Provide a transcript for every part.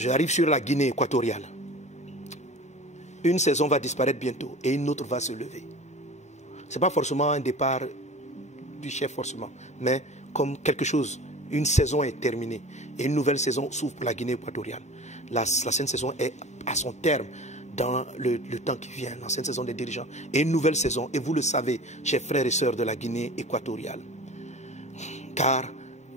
J'arrive sur la Guinée équatoriale. Une saison va disparaître bientôt et une autre va se lever. Ce n'est pas forcément un départ du chef forcément, mais comme quelque chose, une saison est terminée et une nouvelle saison s'ouvre pour la Guinée équatoriale. L'ancienne saison est à son terme dans le temps qui vient, l'ancienne saison des dirigeants. Et une nouvelle saison, et vous le savez, chers frères et sœurs de la Guinée équatoriale. Car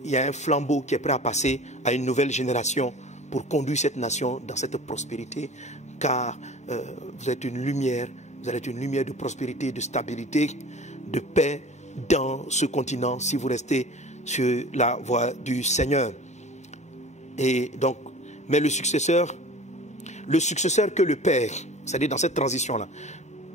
il y a un flambeau qui est prêt à passer à une nouvelle génération pour conduire cette nation dans cette prospérité, car vous êtes une lumière, vous allez être une lumière de prospérité, de stabilité, de paix dans ce continent si vous restez sur la voie du Seigneur. Et donc, mais le successeur que le Père, c'est-à-dire dans cette transition-là,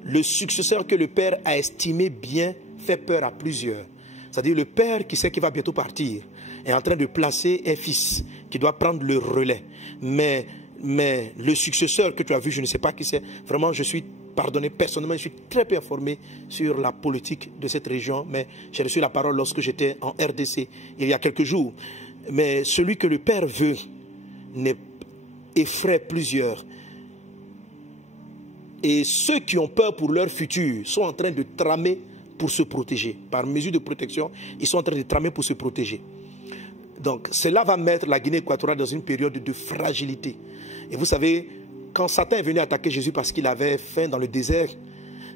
le successeur que le Père a estimé bien fait peur à plusieurs. C'est-à-dire le Père qui sait qu'il va bientôt partir est en train de placer un fils qui doit prendre le relais. Mais le successeur que tu as vu, je ne sais pas qui c'est. Vraiment, je suis, pardonné, personnellement, je suis très peu informé sur la politique de cette région. Mais j'ai reçu la parole lorsque j'étais en RDC il y a quelques jours. Mais celui que le Père veut effraie plusieurs. Et ceux qui ont peur pour leur futur sont en train de tramer pour se protéger. Par mesure de protection, ils sont en train de tramer pour se protéger. Donc, cela va mettre la Guinée équatoriale dans une période de fragilité. Et vous savez, quand Satan est venu attaquer Jésus parce qu'il avait faim dans le désert,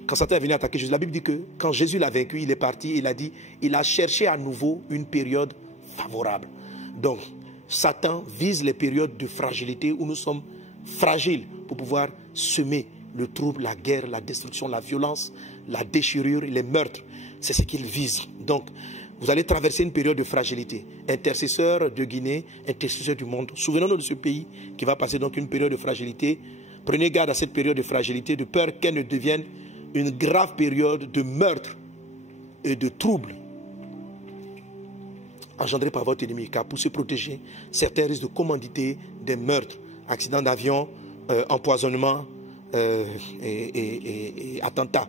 quand Satan est venu attaquer Jésus, la Bible dit que quand Jésus l'a vaincu, il est parti, il a dit, il a cherché à nouveau une période favorable. Donc, Satan vise les périodes de fragilité où nous sommes fragiles pour pouvoir semer le trouble, la guerre, la destruction, la violence, la déchirure, les meurtres. C'est ce qu'il vise. Donc, vous allez traverser une période de fragilité. Intercesseurs de Guinée, intercesseurs du monde. Souvenons-nous de ce pays qui va passer donc une période de fragilité. Prenez garde à cette période de fragilité, de peur qu'elle ne devienne une grave période de meurtre et de trouble engendré par votre ennemi. Car pour se protéger, certains risquent de commanditer des meurtres, accidents d'avion, empoisonnement et attentats.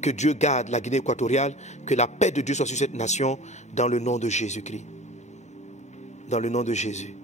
Que Dieu garde la Guinée équatoriale, que la paix de Dieu soit sur cette nation dans le nom de Jésus-Christ. Dans le nom de Jésus.